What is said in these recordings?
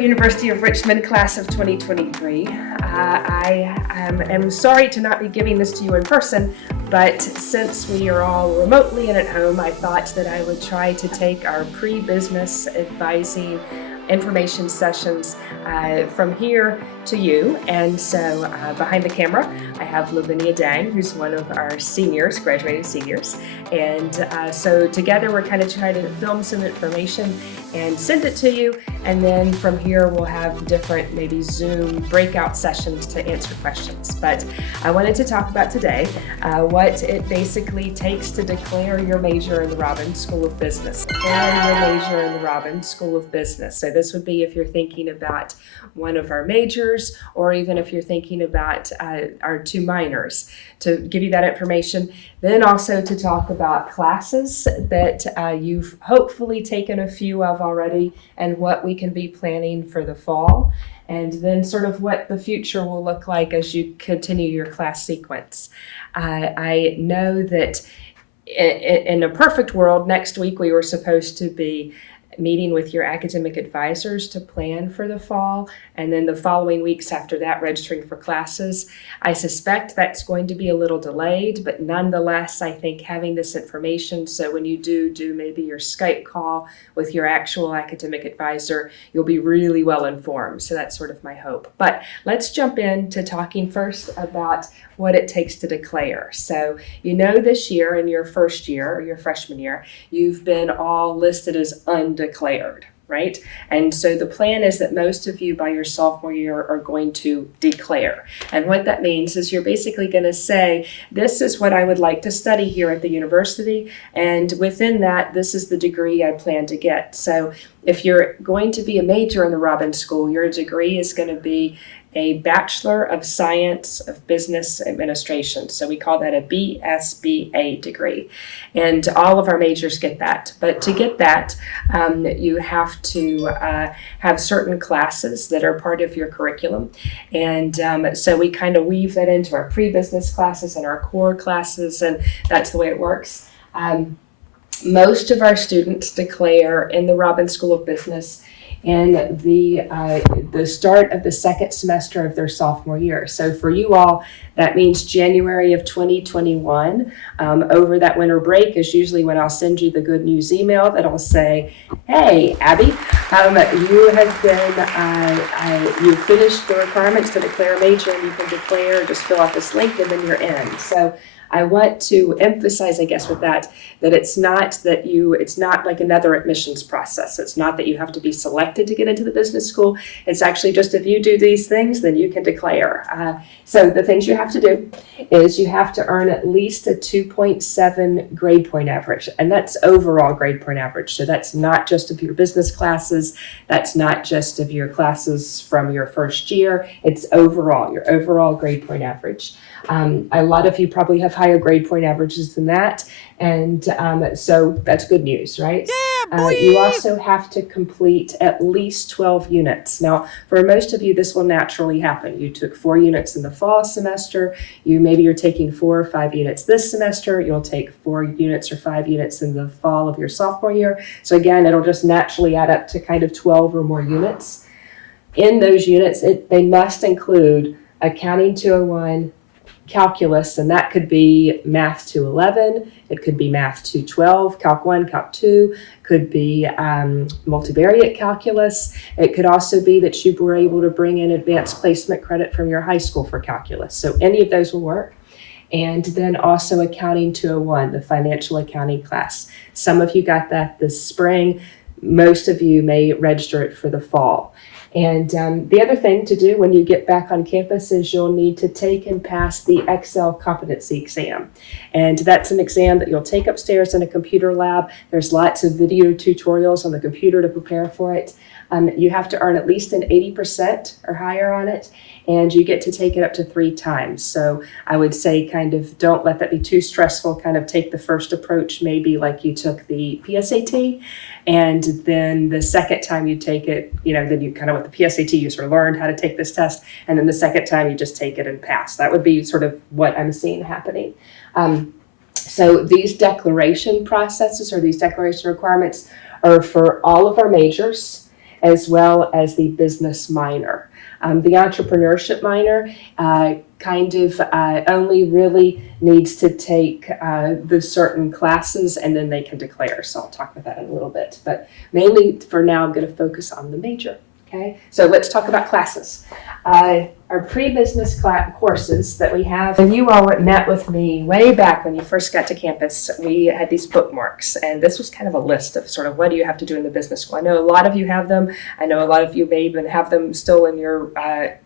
University of Richmond class of 2023. I am sorry to not be giving this to you in person, but since we are all remotely and at home, I thought that I would try to take our pre-business advising information sessions from here to you. And so behind the camera, I have Lavinia Dang, who's one of our seniors, graduating seniors. And so together we're kind of trying to film some information and send it to you. And then from here, we'll have different maybe Zoom breakout sessions to answer questions. But I wanted to talk about today what it basically takes to declare your major in the Robbins School of Business. Declare your major in the Robbins School of Business. So this would be if you're thinking about one of our majors, or even if you're thinking about our two minors, to give you that information. Then also to talk about classes that you've hopefully taken a few of already and what we can be planning for the fall. And then sort of what the future will look like as you continue your class sequence. I know that in a perfect world, next week we were supposed to be meeting with your academic advisors to plan for the fall, and then the following weeks after that registering for classes. I suspect that's going to be a little delayed, but nonetheless, I think having this information, so when you do maybe your Skype call with your actual academic advisor, you'll be really well informed. So that's sort of my hope. But let's jump into talking first about what it takes to declare. So you know this year in your first year, or your freshman year, you've been all listed as undeclared, right? And so the plan is that most of you by your sophomore year are going to declare. And what that means is you're basically going to say, this is what I would like to study here at the university, and within that, this is the degree I plan to get. So if you're going to be a major in the Robbins School, your degree is going to be a Bachelor of Science of Business Administration. So we call that a BSBA degree. And all of our majors get that. But to get that, you have to have certain classes that are part of your curriculum. And so we kind of weave that into our pre-business classes and our core classes, and that's the way it works. Most of our students declare in the Robbins School of Business in the start of the second semester of their sophomore year. So for you all, that means January of 2021. Over that winter break is usually when I'll send you the good news email that'll say, hey, Abby, you have been, you finished the requirements to declare a major, and you can declare, just fill out this link, and then you're in. So I want to emphasize, I guess, with that it's not like another admissions process. It's not that you have to be selected to get into the business school. It's actually just if you do these things, then you can declare. So the things you have to do is you have to earn at least a 2.7 grade point average, and that's overall grade point average. So that's not just of your business classes. That's not just of your classes from your first year. It's overall, your overall grade point average. A lot of you probably have higher grade point averages than that, and so that's good news, right? Yeah, you also have to complete at least 12 units. Now, for most of you, this will naturally happen. You took 4 units in the fall semester. Maybe you're taking 4 or 5 units this semester. You'll take 4 units or 5 units in the fall of your sophomore year. So again, it'll just naturally add up to kind of 12 or more units. In those units, they must include Accounting 201, calculus, and that could be Math 211, it could be Math 212, Calc 1, Calc 2, could be multivariate calculus. It could also be that you were able to bring in advanced placement credit from your high school for calculus. So any of those will work. And then also Accounting 201, the financial accounting class. Some of you got that this spring. Most of you may register it for the fall. And the other thing to do when you get back on campus is you'll need to take and pass the Excel competency exam. And that's an exam that you'll take upstairs in a computer lab. There's lots of video tutorials on the computer to prepare for it. You have to earn at least an 80% or higher on it, and you get to take it up to 3 times. So I would say kind of don't let that be too stressful. Kind of take the first approach maybe like you took the PSAT, and then the second time you take it, then you kind of with the PSAT, you sort of learned how to take this test, and then the second time you just take it and pass. That would be sort of what I'm seeing happening. So these declaration processes or these declaration requirements are for all of our majors. as well as the business minor. The entrepreneurship minor only really needs to take the certain classes and then they can declare. So I'll talk about that in a little bit. But mainly for now, I'm going to focus on the major. Okay, so let's talk about classes. Our pre-business courses that we have, when you all met with me way back when you first got to campus, we had these bookmarks, and this was kind of a list of sort of what do you have to do in the business school. I know a lot of you have them. I know a lot of you may even have them still in your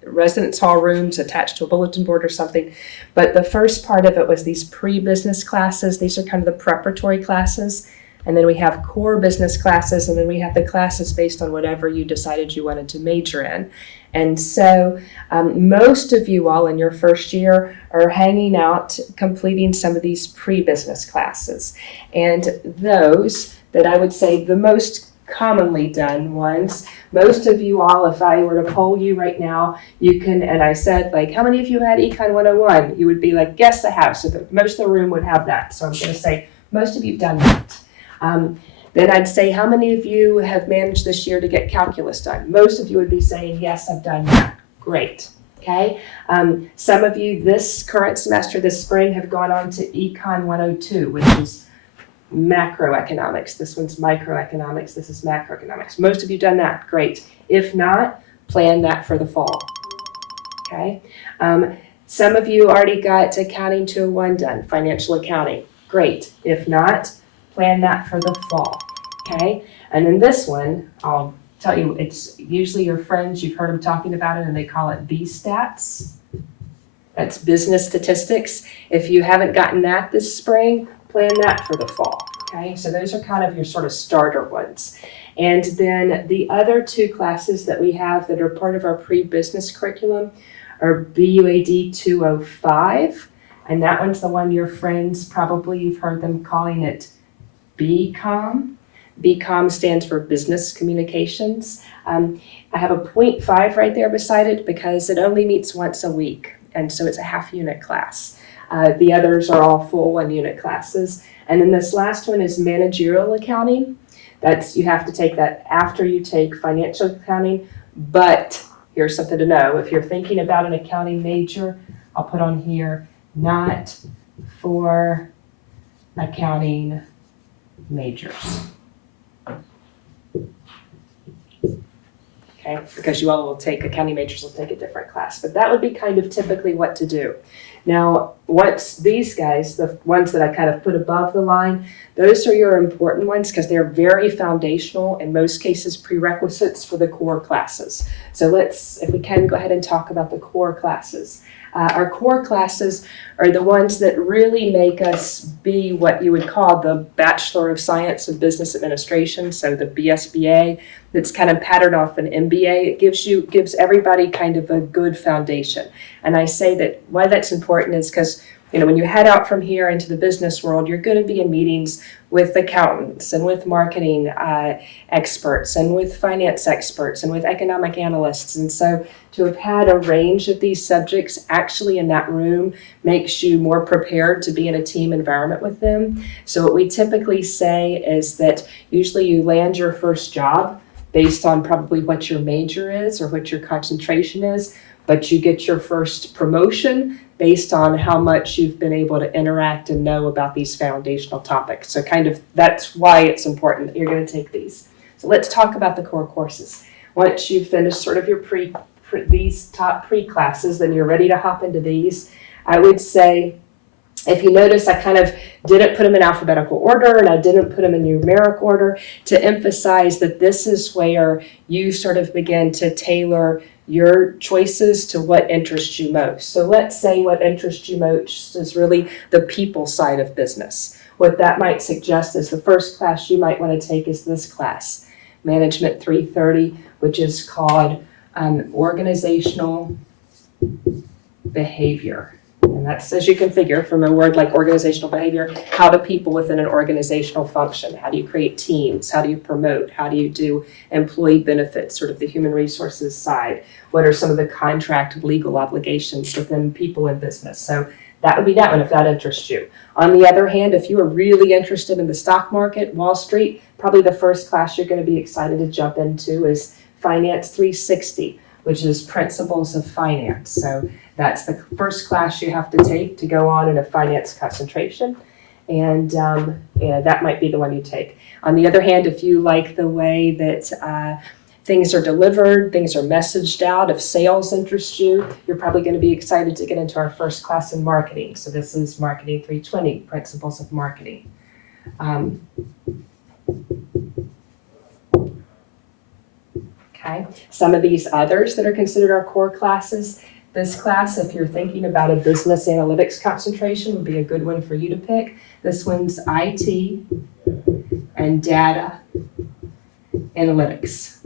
residence hall rooms attached to a bulletin board or something. But the first part of it was these pre-business classes. These are kind of the preparatory classes. And then we have core business classes, and then we have the classes based on whatever you decided you wanted to major in. And so most of you all in your first year are hanging out, completing some of these pre-business classes. And those that I would say the most commonly done ones, most of you all, if I were to poll you right now, you can, and I said, like, how many of you had Econ 101? You would be like, yes, I have. So most of the room would have that. So I'm going to say most of you have done that. Then I'd say, how many of you have managed this year to get calculus done? Most of you would be saying, yes, I've done that. Great. Okay. Some of you this current semester, this spring, have gone on to Econ 102, which is macroeconomics. This one's microeconomics. This is macroeconomics. Most of you done that. Great. If not, plan that for the fall. Okay. Some of you already got Accounting 201 done, financial accounting. Great. If not, plan that for the fall, okay? And then this one, I'll tell you, it's usually your friends, you've heard them talking about it, and they call it BStats. That's business statistics. If you haven't gotten that this spring, plan that for the fall, okay? So those are kind of your sort of starter ones. And then the other two classes that we have that are part of our pre-business curriculum are BUAD 205, and that one's the one your friends, probably you've heard them calling it BCom. BCom stands for Business Communications. I have a 0.5 right there beside it because it only meets once a week, and so it's a half unit class. The others are all full 1 unit classes. And then this last one is Managerial Accounting. You have to take that after you take Financial Accounting, but here's something to know. If you're thinking about an accounting major, I'll put on here, not for accounting majors. Okay, because you all will take, accounting majors will take a different class, but that would be kind of typically what to do. Now, what's these guys, the ones that I kind of put above the line, those are your important ones because they're very foundational, in most cases prerequisites for the core classes. So let's, if we can, go ahead and talk about the core classes. Our core classes are the ones that really make us be what you would call the Bachelor of Science of Business Administration, so the BSBA, that's kind of patterned off an MBA. It gives everybody kind of a good foundation. And I say that why that's important is because, when you head out from here into the business world, you're going to be in meetings with accountants and with marketing experts and with finance experts and with economic analysts. And so to have had a range of these subjects actually in that room makes you more prepared to be in a team environment with them. So what we typically say is that usually you land your first job based on probably what your major is or what your concentration is, but you get your first promotion based on how much you've been able to interact and know about these foundational topics. So kind of that's why it's important that you're going to take these. So let's talk about the core courses. Once you've finished sort of your these top pre-classes, then you're ready to hop into these. I would say, if you notice, I kind of didn't put them in alphabetical order and I didn't put them in numeric order to emphasize that this is where you sort of begin to tailor your choices to what interests you most. So let's say what interests you most is really the people side of business. What that might suggest is the first class you might want to take is this class, Management 330, which is called Organizational Behavior. And that's, as you can figure from a word like organizational behavior, how do people within an organizational function? How do you create teams? How do you promote? How do you do employee benefits, sort of the human resources side? What are some of the contract legal obligations within people in business? So that would be that one if that interests you. On the other hand, if you are really interested in the stock market, Wall Street, probably the first class you're going to be excited to jump into is Finance 360, which is Principles of Finance. So that's the first class you have to take to go on in a finance concentration. And that might be the one you take. On the other hand, if you like the way that things are delivered, things are messaged out, if sales interest you, you're probably going to be excited to get into our first class in marketing. So this is Marketing 320, Principles of Marketing. Okay, some of these others that are considered our core classes. This class, if you're thinking about a business analytics concentration, would be a good one for you to pick. This one's IT and data analytics.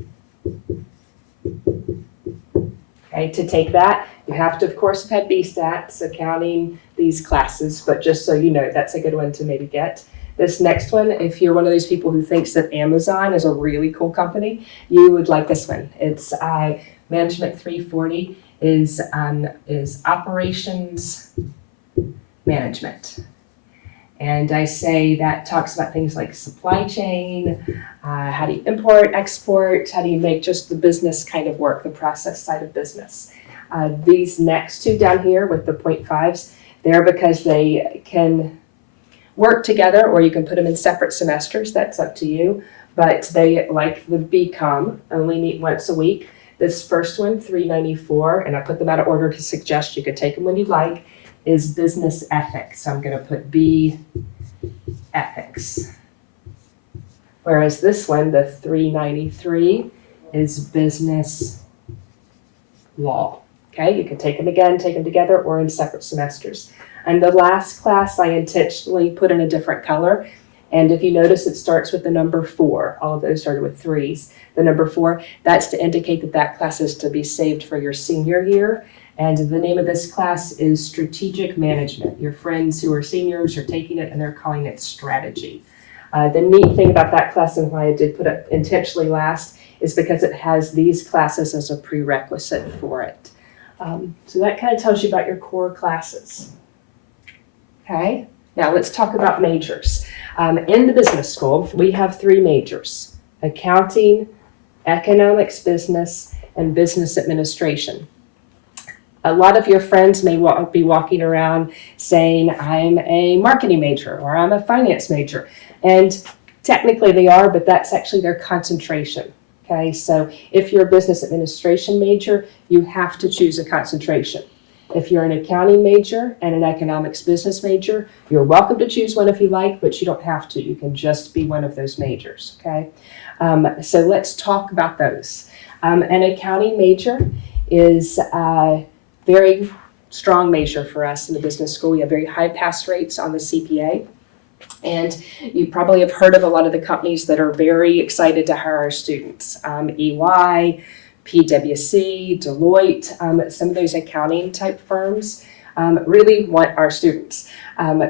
Okay, to take that, you have to, of course, have had BStats, accounting, these classes, but just so you know, that's a good one to maybe get. This next one, if you're one of those people who thinks that Amazon is a really cool company, you would like this one. It's Management 340 is operations management. And I say that talks about things like supply chain, how do you import, export, how do you make just the business kind of work, the process side of business. These next two down here with the 0.5s, they're because they can work together, or you can put them in separate semesters, that's up to you. But they, like the BCom, only meet once a week. This first one, 394, and I put them out of order to suggest you could take them when you'd like, is business ethics. So I'm going to put B ethics. Whereas this one, the 393, is business law. Okay, you can take them again, take them together, or in separate semesters. And the last class I intentionally put in a different color. And if you notice, it starts with the number 4. All of those started with 3s. The number 4, that's to indicate that that class is to be saved for your senior year. And the name of this class is Strategic Management. Your friends who are seniors are taking it and they're calling it strategy. The neat thing about that class and why I did put it intentionally last is because it has these classes as a prerequisite for it. So that kind of tells you about your core classes. Okay, now let's talk about majors. In the business school, we have 3 majors: accounting, economics, business, and business administration. A lot of your friends may be walking around saying, I'm a marketing major or I'm a finance major. And technically they are, but that's actually their concentration. Okay, so if you're a business administration major, you have to choose a concentration. If you're an accounting major and an economics business major, you're welcome to choose one if you like, but you don't have to. You can just be one of those majors, okay? So let's talk about those. An accounting major is a very strong major for us in the business school. We have very high pass rates on the CPA. And you probably have heard of a lot of the companies that are very excited to hire our students. EY, PwC, Deloitte, some of those accounting type firms really want our students.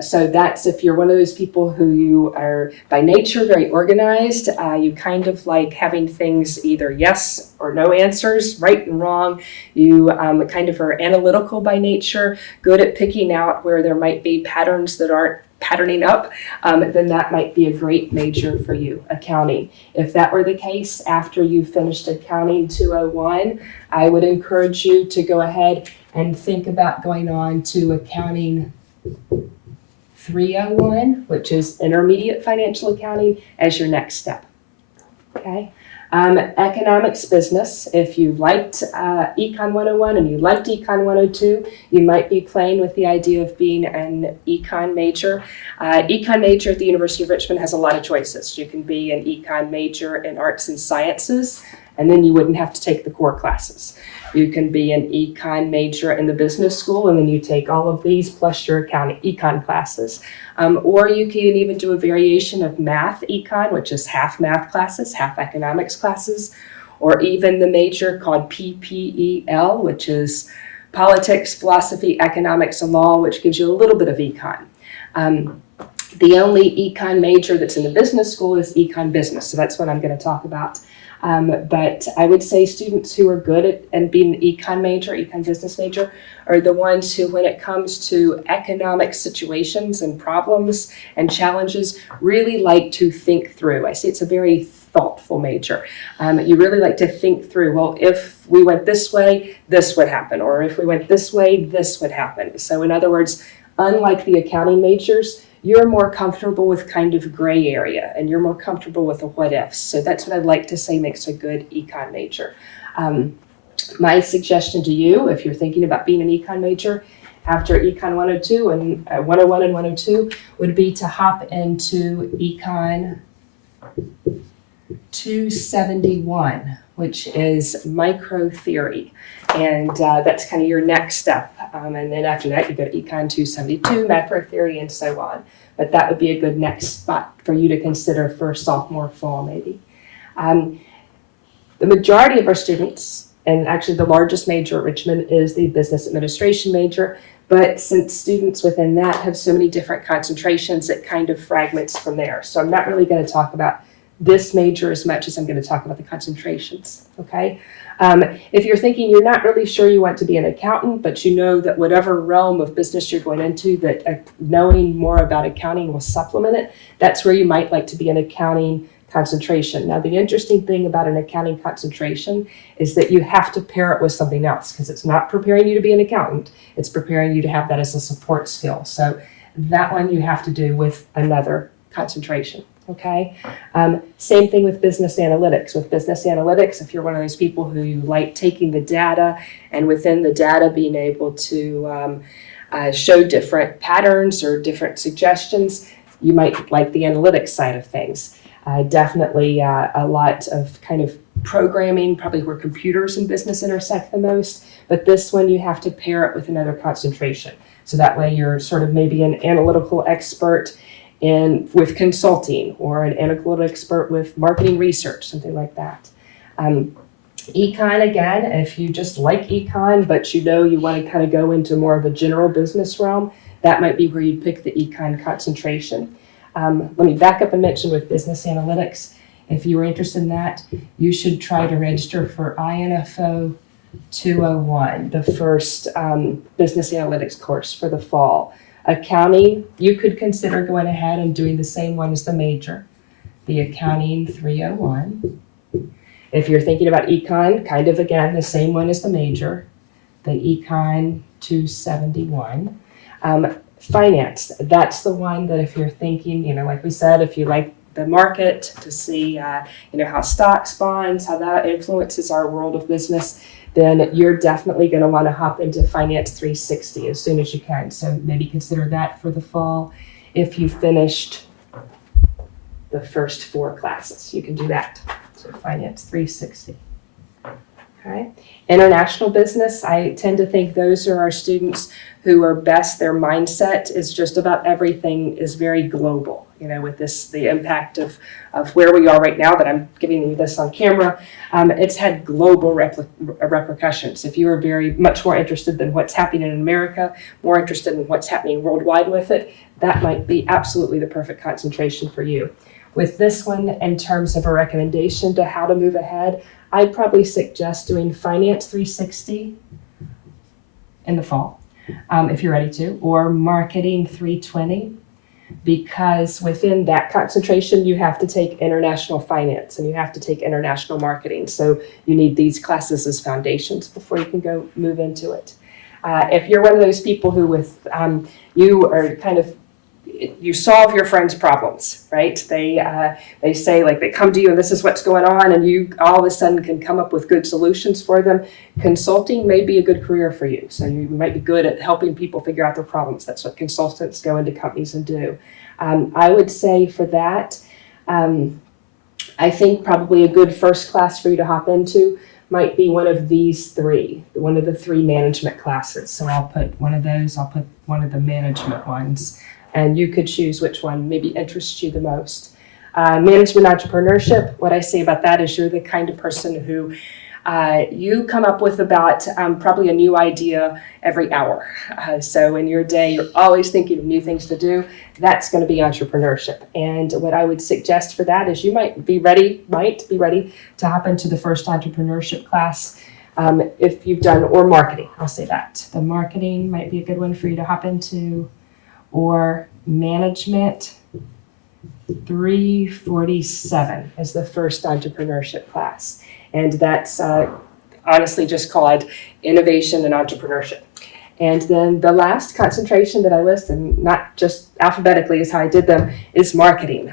So that's if you're one of those people who you are by nature very organized, you kind of like having things either yes or no answers, right and wrong. You kind of are analytical by nature, good at picking out where there might be patterns that aren't patterning up, then that might be a great major for you, accounting. If that were the case, after you finished Accounting 201, I would encourage you to go ahead and think about going on to Accounting 301, which is Intermediate Financial Accounting, as your next step. Okay. Economics business, if you liked Econ 101 and you liked Econ 102, you might be playing with the idea of being an Econ major. Econ major at the University of Richmond has a lot of choices. You can be an Econ major in arts and sciences, and then you wouldn't have to take the core classes. You can be an econ major in the business school, and then you take all of these plus your econ classes. Or you can even do a variation of math econ, which is half math classes, half economics classes, or even the major called PPEL, which is politics, philosophy, economics, and law, which gives you a little bit of econ. The only econ major that's in the business school is econ business, so that's what I'm going to talk about. But I would say students who are good at being an econ major, econ business major, are the ones who, when it comes to economic situations and problems and challenges, really like to think through. I see it's a very thoughtful major. You really like to think through, well, if we went this way, this would happen, or if we went this way, this would happen. So in other words, unlike the accounting majors, you're more comfortable with kind of gray area, and you're more comfortable with the what ifs. So that's what I'd like to say makes a good econ major. My suggestion to you, if you're thinking about being an econ major, after Econ 102 and 101 and 102, would be to hop into Econ 271, which is micro theory. And that's kind of your next step. And then after that, you go to Econ 272, macro theory, and so on. But that would be a good next spot for you to consider for sophomore fall, maybe. The majority of our students, and actually the largest major at Richmond, is the business administration major. But since students within that have so many different concentrations, it kind of fragments from there. So I'm not really going to talk about this major as much as I'm going to talk about the concentrations, okay? If you're thinking you're not really sure you want to be an accountant, but you know that whatever realm of business you're going into, that knowing more about accounting will supplement it, that's where you might like to be an accounting concentration. Now, the interesting thing about an accounting concentration is that you have to pair it with something else, because it's not preparing you to be an accountant, it's preparing you to have that as a support skill. So that one you have to do with another concentration, okay? Same thing with business analytics. With business analytics, if you're one of those people who you like taking the data and within the data being able to show different patterns or different suggestions, you might like the analytics side of things. Definitely a lot of kind of programming, probably where computers and business intersect the most, but this one you have to pair it with another concentration. So that way you're sort of maybe an analytical expert with consulting, or an analytical expert with marketing research, something like that. Econ, again, if you just like econ, but you know you want to kind of go into more of a general business realm, that might be where you'd pick the econ concentration. Let me back up and mention with business analytics, if you were interested in that, you should try to register for INFO 201, the first business analytics course for the fall. Accounting, you could consider going ahead and doing the same one as the major, the Accounting 301. If you're thinking about econ, kind of again, the same one as the major, the Econ 271. Finance, that's the one that if you're thinking, like we said, if you like the market to see, how stocks, bonds, how that influences our world of business, then you're definitely going to want to hop into Finance 360 as soon as you can. So maybe consider that for the fall. If you finished the first 4 classes, you can do that. So Finance 360. Okay. International business, I tend to think those are our students who are best. Their mindset is just about everything is very global, with the impact of where we are right now that I'm giving you this on camera. It's had global repercussions. If you are very much more interested in what's happening in America, more interested in what's happening worldwide with it, that might be absolutely the perfect concentration for you. With this one, in terms of a recommendation to how to move ahead, I'd probably suggest doing Finance 360 in the fall, if you're ready to, or Marketing 320, because within that concentration, you have to take international finance and you have to take international marketing. So you need these classes as foundations before you can go move into it. If you're one of those people who you are kind of, you solve your friends' problems, right? They say, like, they come to you and this is what's going on, and you all of a sudden can come up with good solutions for them. Consulting may be a good career for you. So you might be good at helping people figure out their problems. That's what consultants go into companies and do. I would say for that, I think probably a good first class for you to hop into might be one of these 3, one of the 3 management classes. So I'll put one of those, I'll put one of the management ones. And you could choose which one maybe interests you the most. Management entrepreneurship, what I say about that is you're the kind of person who you come up with about probably a new idea every hour. So in your day, you're always thinking of new things to do. That's going to be entrepreneurship. And what I would suggest for that is you might be ready to hop into the first entrepreneurship class if you've done, or marketing, I'll say that. The marketing might be a good one for you to hop into. Or management 347 is the first entrepreneurship class. And that's honestly just called Innovation and Entrepreneurship. And then the last concentration that I list, and not just alphabetically is how I did them, is marketing.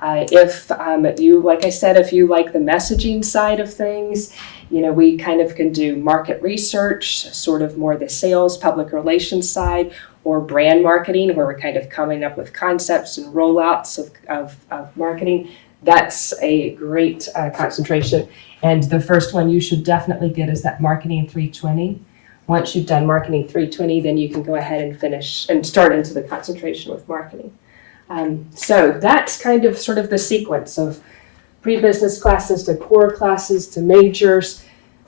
If you, like I said, if you like the messaging side of things, we kind of can do market research, sort of more the sales, public relations side, or brand marketing, where we're kind of coming up with concepts and rollouts of marketing. That's a great concentration. And the first one you should definitely get is that Marketing 320. Once you've done Marketing 320, then you can go ahead and finish and start into the concentration with marketing. So that's kind of sort of the sequence of pre-business classes to core classes to majors.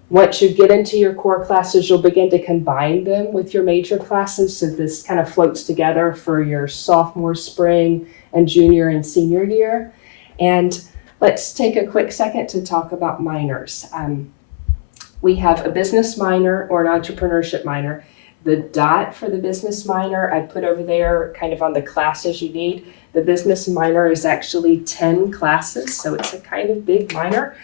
Once you get into your core classes, you'll begin to combine them with your major classes. So this kind of floats together for your sophomore, spring, and junior and senior year. And let's take a quick second to talk about minors. We have a business minor or an entrepreneurship minor. The dot for the business minor I put over there kind of on the classes you need. The business minor is actually 10 classes, so it's a kind of big minor.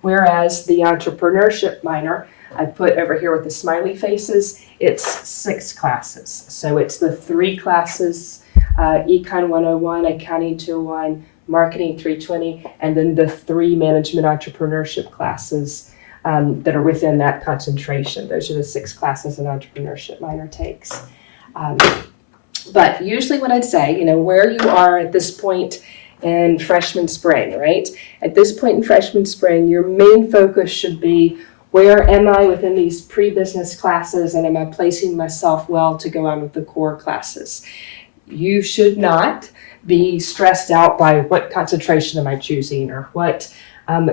Whereas the entrepreneurship minor I put over here with the smiley faces, it's 6 classes. So it's the 3 classes, Econ 101, Accounting 201, Marketing 320, and then the 3 management entrepreneurship classes that are within that concentration. Those are the 6 classes an entrepreneurship minor takes. But usually what I'd say, where you are at this point in freshman spring, right? At this point in freshman spring, your main focus should be, where am I within these pre-business classes, and am I placing myself well to go on with the core classes? You should not be stressed out by what concentration am I choosing, or what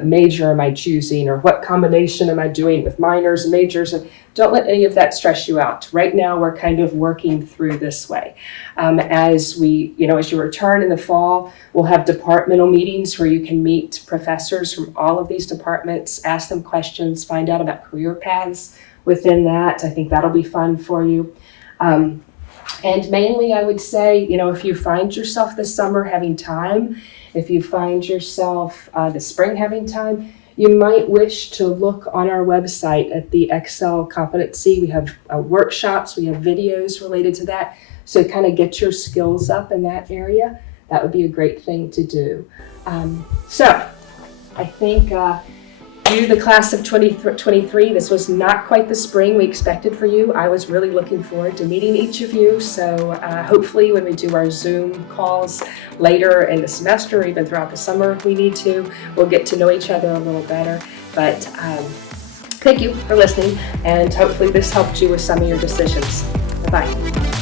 major am I choosing, or what combination am I doing with minors and majors. And don't let any of that stress you out. Right now, we're kind of working through this way. As you return in the fall, we'll have departmental meetings where you can meet professors from all of these departments, ask them questions, find out about career paths within that. I think that'll be fun for you. And mainly, I would say, if you find yourself this summer having time, if you find yourself this spring having time, you might wish to look on our website at the Excel competency. We have workshops, we have videos related to that. So kind of get your skills up in that area. That would be a great thing to do. So I think you, the class of 2023, this was not quite the spring we expected for you. I was really looking forward to meeting each of you. So hopefully when we do our Zoom calls later in the semester, or even throughout the summer if we need to, we'll get to know each other a little better. But thank you for listening, and hopefully this helped you with some of your decisions. Bye-bye.